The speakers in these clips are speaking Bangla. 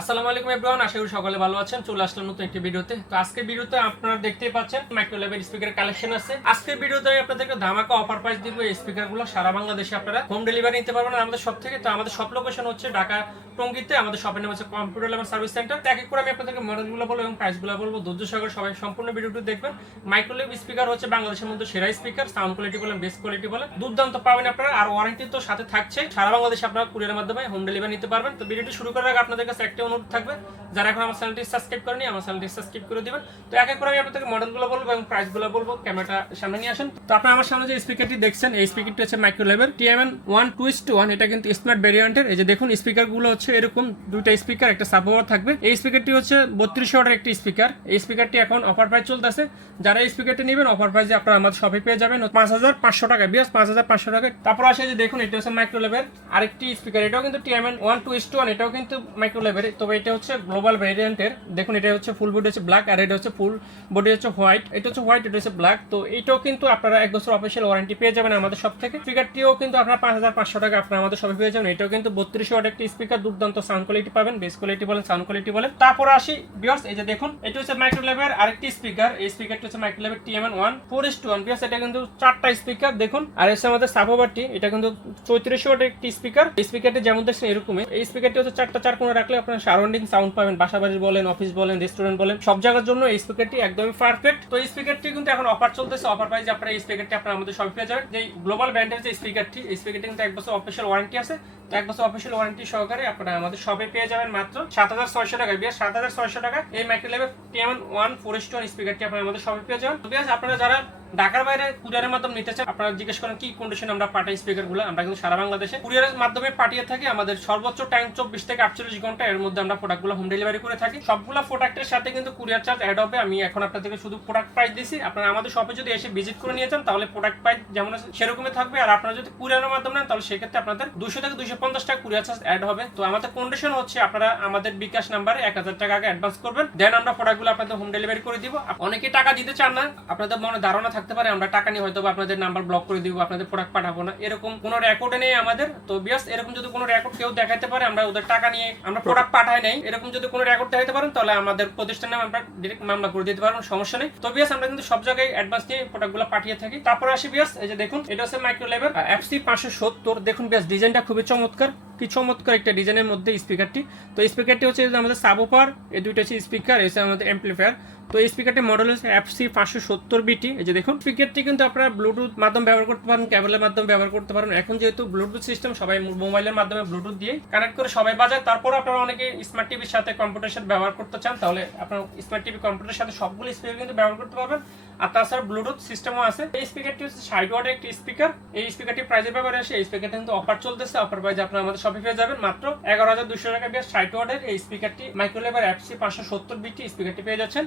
আসসালামু আলাইকুম এভরিওয়ান, আশা করি সকলে ভালো আছেন। চলে আসলাম নতুন একটি ভিডিওতে। তো আজকের ভিডিওতে আপনারা দেখতেই পাচ্ছেন মাইক্রোল্যাবের স্পিকার কালেকশন আছে। আজকের ভিডিওতে আমি আপনাদেরকে ধামাকা অফার প্রাইস দিব। এই স্পিকারগুলো সারা বাংলাদেশে আপনারা হোম ডেলিভারি নিতে পারবেন আমাদের শপ থেকে। তো আমাদের শপ লোকেশন হচ্ছে ঢাকা টঙ্গীতে। আমাদের শপের নাম হচ্ছে কম্পিউটার ল্যাব সার্ভিস সেন্টার। এক এক করে আমি আপনাদেরকে মডেলগুলো বলবো এবং প্রাইসগুলো বলবো। ধৈর্য সহকারে সবাই সম্পূর্ণ ভিডিওটি দেখবেন। মাইক্রোল্যাব স্পিকার হচ্ছে বাংলাদেশের মধ্যে সেরা স্পিকার। সাউন্ড কোয়ালিটি বলেন, বেস কোয়ালিটি বলেন, দুর্দান্ত পাবেন আপনারা। আর ওয়ারেন্টি তো সাথে থাকছে। সারা বাংলাদেশে আপনারা কুরিয়ারের মাধ্যমে হোম ডেলিভারি নিতে পারবেন। তো ভিডিওটি শুরু করার আগে আপনাদের কাছে একটা অনুরোধ থাকবে, যারা এখন আমার চ্যানেলটি সাবস্ক্রাইব করেনি আমার চ্যানেলটি সাবস্ক্রাইব করে দিবেন। তো এক এক করে আমি আপনাদেরকে মডেলগুলো বলবো এবং প্রাইসগুলো বলবো। ক্যামেরাটা সামনে নিয়ে আসেন। তো আপনারা আমার সামনে যে স্পিকারটি দেখছেন, এই স্পিকারটি হচ্ছে মাইক্রোল্যাবের TMN1 2:1। এটা কিন্তু স্মার্ট ভেরিয়েন্টের। এই যে দেখুন স্পিকারগুলো হচ্ছে এরকম, দুইটা স্পিকার, একটা সাবওয়ার থাকবে। এই স্পিকারটি হচ্ছে 32 ওয়াটের একটি স্পিকার। এই স্পিকারটি এখন অফার প্রাইস চলতেছে। যারা এই স্পিকারটি নেবেন অফার প্রাইসে আপনারা আমাদের শপে পেয়ে যাবেন 5500 টাকা, বিয়াস 5500 টাকা। তারপর আসে যে দেখুন এটা হচ্ছে মাইক্রোল্যাবের আরেকটি স্পিকার। এটাও কিন্তু TMN1 2:1। এটাও কিন্তু মাইক্রোল্যাবের, তবে এটা হচ্ছে গ্লোবাল ভেরিয়েন্টের। দেখুন এটা হচ্ছে ফুল বডি হচ্ছে ব্ল্যাক, আর এটা হচ্ছে ফুল বডি হচ্ছে হোয়াইট। এটা হচ্ছে হোয়াইট, এটা হচ্ছে ব্ল্যাক। তো এটাও কিন্তু আপনারা 1 বছর অফিসিয়াল ওয়ারেন্টি পেয়ে যাবেন আমাদের সব থেকে। স্পিকারটিও কিন্তু আপনারা 5500 টাকা আপনারা আমাদের সবাই পেয়ে যাবেন। এটাও কিন্তু 32 ওয়াট একটি স্পিকার, দুর্দান্ত সাউন্ড কোয়ালিটি পাবেন, বেস কোয়ালিটি বলেন, সাউন্ড কোয়ালিটি বলেন। তারপর আসি ভিউয়ার্স, এই যে দেখুন এটা হচ্ছে মাইক্রোল্যাবের আরেকটি স্পিকার। এই স্পিকারটি হচ্ছে মাইক্রোল্যাবের TMN1 4:1। ভিউয়ার্স এটা কিন্তু 4টা স্পিকার দেখুন। আর এসে আমাদের সাবওয়ারটি, এটা কিন্তু 34 ওয়াটের একটি স্পিকার। এই স্পিকারটি যেমন দেখছেন এরকমই। এই স্পিকারটি হচ্ছে 4টা 4 কোণে রাখলে আপনারা সারাউন্ডিং সাউন্ড পাবেন। বাসাবাড়ি বলেন, অফিস বলেন, রেস্টুরেন্ট বলেন, সব জায়গার জন্য এই স্পিকারটি একদমই পারফেক্ট। তো এই স্পিকারটি কিন্তু এখন অফার চলতেছে। অফার প্রাইসে আপনারা এই স্পিকারটি আপনারা আমাদের শপে পেয়ে যাবেন। যে গ্লোবাল ব্র্যান্ডের যে স্পিকারটি, এই স্পিকারটি কিন্তু 1 বছর অফিসিয়াল ওয়ারেন্টি আছে। তো 1 বছর অফিসিয়াল ওয়ারেন্টি সহকারে আপনারা আমাদের শপে পেয়ে যাবেন মাত্র 7600 টাকা। বিয়াস 7600 টাকা এই মাইক্রোল্যাবের TMN1 4:1 স্পিকারটি আপনারা আমাদের শপে পেয়ে যাবেন। বিয়াস আপনারা যারা ঢাকার বাইরে কুরিয়ারের মাধ্যমে নিতে চান, আপনারা জিজ্ঞেস করেন কি কন্ডিশনে আমরা পাঠাই স্পিকারগুলো। আমরা কিন্তু সারা বাংলাদেশে কুরিয়ারের মাধ্যমে পাঠিয়ে থাকি। আমাদের সর্বোচ্চ টাইম 24 থেকে 48 ঘন্টা, এর মধ্যে আমরা প্রোডাক্টগুলো হোম ডেলিভারি করে থাকি। সবগুলো প্রোডাক্টের সাথে কিন্তু কুরিয়ার চার্জ অ্যাড হবে। আমি এখন আপনাদেরকে শুধু প্রোডাক্ট প্রাইস দিছি। আপনারা আমাদের শপে যদি এসে ভিজিট করে নিয়ে যান তাহলে প্রোডাক্ট প্রাইস যেমন আছে সেরকমই থাকবে। আর আপনারা যদি কুরিয়ারের মাধ্যমে নেন তাহলে সেক্ষেত্রে আপনাদের 200 থেকে 250 টাকা কুরিয়ার চার্জ অ্যাড হবে। তো আমাদের কন্ডিশন হচ্ছে আপনারা আমাদের বিকাশ নাম্বারে 1000 টাকা আগে অ্যাডভান্স করবেন, দেন আমরা প্রোডাক্টগুলো আপনাদের হোম ডেলিভারি করে দিব। অনেকে টাকা দিতে চান না, আপনাদের মনে ধারণা থাকতে পারে আমরা টাকা নিয়ে হয়তো আপনাদের নাম্বার ব্লক করে দিব, আপনাদের প্রোডাক্ট পাঠাবো না, এরকম কোনো রেকর্ড নেই আমাদের। তো বিয়াস এরকম যদি কোনো রেকর্ড কেউ দেখাতে পারে আমরা ওদের টাকা নিয়ে আমরা প্রোডাক্ট পাঠাই নাই, এরকম যদি কোনো রেকর্ড দেখাতে পারেন তাহলে আমাদের প্রতিষ্ঠানের নামে আমরা ডাইরেক্ট মামলা করে দিতে পারবো, সমস্যা নেই। তো বিয়াস আমরা কিন্তু সব জায়গায় অ্যাডভান্স নিয়ে প্রোডাক্টগুলো পাঠিয়ে থাকি। তারপর আসি বিয়াস, এই যে দেখুন এটা হচ্ছে মাইক্রোল্যাবের FC570। দেখুন বিয়াস ডিজাইনটা খুবই চমৎকার, কি চমৎকার একটা ডিজাইনের মধ্যে স্পিকারটি। তো স্পিকারটি হচ্ছে আমাদের সাবওয়ার, এই দুইটা হচ্ছে স্পিকার, এসে আমাদের অ্যাম্পলিফায়ার। তো এই স্পিকারটির মডেল হচ্ছে FC570BT। এই যে দেখুন স্পিকারটি কিন্তু আপনারা ব্লুটুথ মাধ্যমে ব্যবহার করতে পারেন, কেবলের মাধ্যমে ব্যবহার করতে পারেন। এখন যেহেতু ব্লুটুথ সিস্টেম, সবাই মোবাইলের মাধ্যমে ব্লুটুথ দিয়ে কানেক্ট করে সবাই বাজায়। তারপর আপনারা অনেকে স্মার্ট টিভির সাথে কম্পিউটারের সাথে ব্যবহার করতে চান, তাহলে আপনারা স্মার্ট টিভি কম্পিউটারের সাথে সবগুলো স্পিকার কিন্তু ব্যবহার করতে পারবেন। আর তাছাড়া ব্লুটুথ সিস্টেমও আছে। এই স্পিকারটি হচ্ছে 60 ওয়াটের একটি স্পিকার। এই স্পিকারটি প্রাইজের ব্যাপারে আসে, এই স্পিকারটি কিন্তু অফার চলতেছে। অফার প্রাইজে আপনারা আমাদের শপে পেয়ে যাবেন মাত্র 11200 টাকা। বেশ 60 ওয়াটের এই স্পিকারটি মাইক্রোল্যাবের FC570BT স্পিকারটি পেয়ে যাচ্ছেন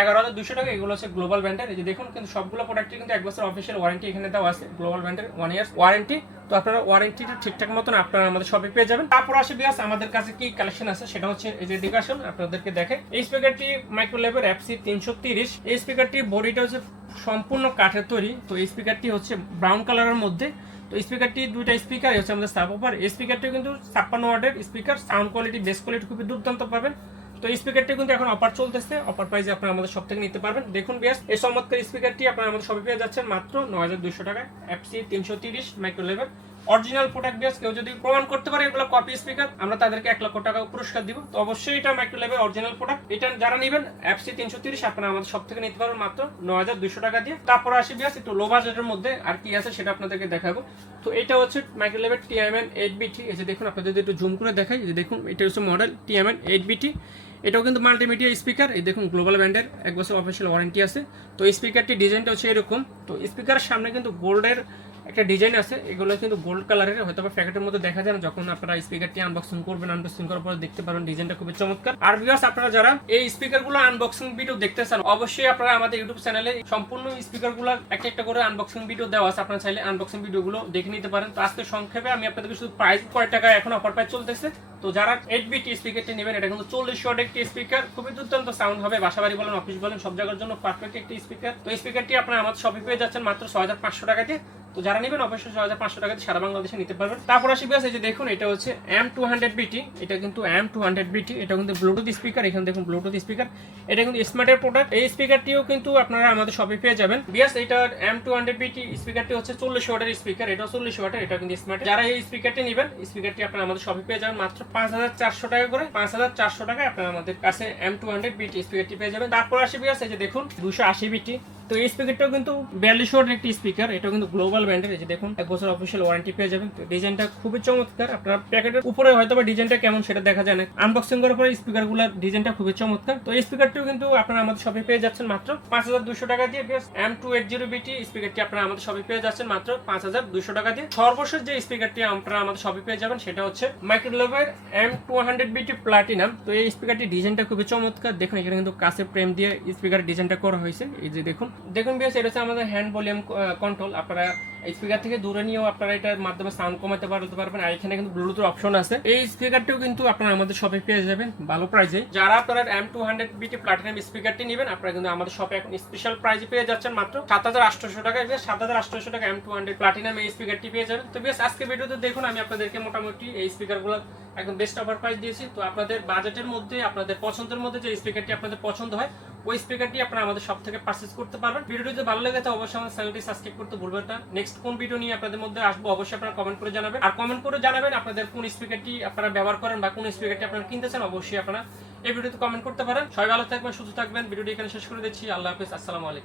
11200 টাকা। এগুলো হচ্ছে গ্লোবাল ব্র্যান্ডের। এই যে দেখুন কিন্তু সবগুলো প্রোডাক্টে কিন্তু 1 বছর অফিসিয়াল ওয়ারেন্টি এখানে দেওয়া আছে, গ্লোবাল ব্র্যান্ডের 1 ইয়ার ওয়ারেন্টি। তো আপনারা ওয়ারেন্টিটা ঠিকঠাক মতন আপনারা আমাদের শপে পেয়ে যাবেন। তারপর আসে বিয়াস আমাদের কাছে কি কালেকশন আছে সেটা হচ্ছে এই যে ডিকাশন আপনাদেরকে দেখে। এই স্পিকারটি মাইক্রোল্যাবের FC330। এই স্পিকারটি বডিটা হচ্ছে সম্পূর্ণ কাঠের তৈরি। তো এই স্পিকারটি হচ্ছে ব্রাউন কালারের মধ্যে। তো স্পিকারটি দুইটা স্পিকার হচ্ছে আমাদের সাবওয়ার। এই স্পিকারটি কিন্তু 56 ওয়াটের speaker, sound quality, base quality খুবই দুর্দান্ত পাবেন। তো এই স্পিকারটি কিন্তু এখন অফার চলতেছে, অফার প্রাইসে আপনারা আমাদের সব থেকে নিতে পারবেন। দেখুন বিয়াস এই চমৎকার স্পিকারটি আপনারা আমাদের শপে পেয়ে যাচ্ছেন মাত্র 9200 টাকায়। FC330 মাইক্রোল্যাবের original product. বিয়াস কেউ যদি প্রমাণ করতে পারে এগুলো কপি স্পিকার, আমরা তাদেরকে 1 লক্ষ টাকা পুরস্কার দিব। তো অবশ্যই এটা মাইক্রোল্যাবের অরিজিনাল প্রোডাক্ট। এটা যারা নেবেন FC330 আপনারা আমাদের সব থেকে নিতে পারবেন মাত্র 9200 টাকা দিয়ে। তারপর আসি বিয়াস একটু লো বাজেটের মধ্যে আর কি আছে সেটা আপনাদেরকে দেখাবো। তো এটা হচ্ছে মাইক্রোল্যাবের TMN8BT। এই যে দেখুন আপনাদের একটু জুম করে দেখাই, এই যে দেখুন এটা হচ্ছে মডেল TMN8BT। এটাও কিন্তু মাল্টিমিডিয়া স্পিকার। এই দেখুন গ্লোবাল ব্র্যান্ডের 1 বছর অফিসিয়াল ওয়ারেন্টি আছে। তো এই স্পিকারটি ডিজাইনটা হচ্ছে এরকম। তো স্পিকারের সামনে কিন্তু গোল্ডের একটা ডিজাইন আছে, এগুলো কিন্তু গোল্ড কালারের, হয়তো প্যাকেটের মধ্যে দেখা যায় না। যখন আপনারা স্পিকারটি আনবক্সিং করবেন, আনবক্সিং করার পরে দেখতে পারবেন ডিজাইনটা খুবই চমৎকার। আর ভিউয়ার্স আপনারা যারা এই স্পিকারগুলো আনবক্সিং ভিডিও দেখতে চান, অবশ্যই আপনারা আমাদের ইউটিউব চ্যানেলে সম্পূর্ণ স্পিকারগুলো একটা করে আনবক্সিং ভিডিও দেওয়া আছে, আপনারা চাইলে আনবক্সিং ভিডিওগুলো দেখে নিতে পারেন। তো আজকে সংক্ষেপে আমি আপনাদেরকে শুধু প্রাইস কয় টাকা এখন অফার প্রাইস চলতেছে। তো যারা 8BT স্পিকারটি নেবেন, এটা কিন্তু 40 ওয়াট একটি স্পিকার, খুবই দুর্দান্ত সাউন্ড হবে, বাসাবাড়ি বলেন, অফিস বলেন, সব জায়গার জন্য পারফেক্ট একটি স্পিকার। তো এই স্পিকারটি আপনারা আমাদের শপে পেয়ে যাচ্ছেন মাত্র 6500 টাকা দিয়ে। তো যারা নেবেন অবশ্যই 6500 টাকা দিয়ে সারা বাংলাদেশে নিতে পারবেন। তারপর আসি বিয়াস, এই যে দেখুন এটা হচ্ছে M200BT, এটা কিন্তু M200BT, এটা কিন্তু ব্লুটুথ স্পিকার। এখানে দেখুন ব্লুটুথ স্পিকার, এটা কিন্তু স্মার্টের প্রোডাক্ট। এই স্পিকারটিও কিন্তু আপনারা আমাদের শপে পেয়ে যাবেন। বিয়াস এটার M200BT স্পিকারটি হচ্ছে 40 ওয়াটের স্পিকার, এটা 40 ওয়াটের, এটা কিন্তু স্মার্ট। যারা এই স্পিকারটি নেবেন, স্পিকারটি আপনারা আমাদের শপে পেয়ে যাবেন মাত্র 5400 টাকা করে। 5400 টাকায় আপনারা আমাদের কাছে M200BT স্পিকারটি পেয়ে যাবেন। তারপর আসি বিয়াস, এই যে দেখুন 280BT। তো এই স্পিকারটাও কিন্তু 42 ওয়াটের একটি স্পিকার, এটা কিন্তু গ্লোবাল ব্র্যান্ডের। এই যে দেখুন 1 বছর অফিশিয়াল ওয়ারেন্টি পেয়ে যাবেন। তো ডিজাইনটা খুবই চমৎকার। আপনারা প্যাকেটের উপরে হয়তো বা ডিজাইনটা কেমন সেটা দেখা যায় না, আনবক্সিং করার পরে স্পিকারগুলোর ডিজাইনটা খুবই চমৎকার। তো এই স্পিকারটিও কিন্তু আপনারা আমাদের শপে পেয়ে যাচ্ছেন মাত্র 5200 টাকা দিয়ে। M280BT স্পিকারটি আপনারা আমাদের শপে পেয়ে যাচ্ছেন মাত্র 5200 টাকা দিয়ে। সর্বশেষ যে স্পিকারটি আপনারা আমাদের শপে পেয়ে যাবেন সেটা হচ্ছে মাইক্রোল্যাবের M200BT প্লাটিনাম। তো এই স্পিকারটি ডিজাইনটা খুবই চমৎকার। দেখুন এখানে কিন্তু কাছে ফ্রেম দিয়ে স্পিকারের ডিজাইনটা করা হয়েছে। এই যে দেখুন বিয়াস, এটা হচ্ছে আমাদের হ্যান্ড ভলিউম কন্ট্রোল। আপনারা স্পিকার থেকে দূরে নিয়েও আপনারা এটার মাধ্যমে সাউন্ড কমাতে পারবেন। আর এখানে কিন্তু ব্লুটুথ অপশন আছে। এই স্পিকারটিও কিন্তু আপনারা আমাদের শপে পেয়ে যাবেন ভালো প্রাইসে। যারা আপনারা M200BT প্লাটিনাম স্পিকারটি নেবেন, আপনারা কিন্তু আমাদের শপে এখন স্পেশাল প্রাইসে পেয়ে যাচ্ছেন মাত্র 7800 টাকায়। 7800 টাকা M200 প্লাটিনাম এই স্পিকারটি পেয়ে যাবেন। তো বেশ আজকে ভিডিওতে দেখুন আমি আপনাদেরকে মোটামুটি এই স্পিকারগুলো একদম বেস্ট অফার প্রাইস দিয়েছি। তো আপনাদের বাজেটের মধ্যে, আপনাদের পছন্দের মধ্যে যে স্পিকারটি আপনাদের পছন্দ হয়, ওই স্পিকারটি আপনারা আমাদের শপ থেকে পারচেজ করতে পারবেন। ভিডিওটি যদি ভালো লাগে তো অবশ্যই আমাদের চ্যানেলটি সাবস্ক্রাইব করতে ভুলবেন না। নেক্সট কোন ভিডিও নিয়ে আপনাদের মধ্যে আসবো অবশ্যই আপনারা কমেন্ট করে জানাবেন। আর কমেন্ট করে জানাবেন আপনাদের কোন স্পিকারটি আপনারা ব্যবহার করেন বা কোন স্পিকারটি আপনারা কিনতে চান, অবশ্যই আপনারা এই ভিডিওতে কমেন্ট করতে পারেন। সবাই ভালো থাকবেন, সুস্থ থাকবেন। ভিডিওটি এখানে শেষ করে দিচ্ছি। আল্লাহ হাফেজ, আসসালামু আলাইকুম।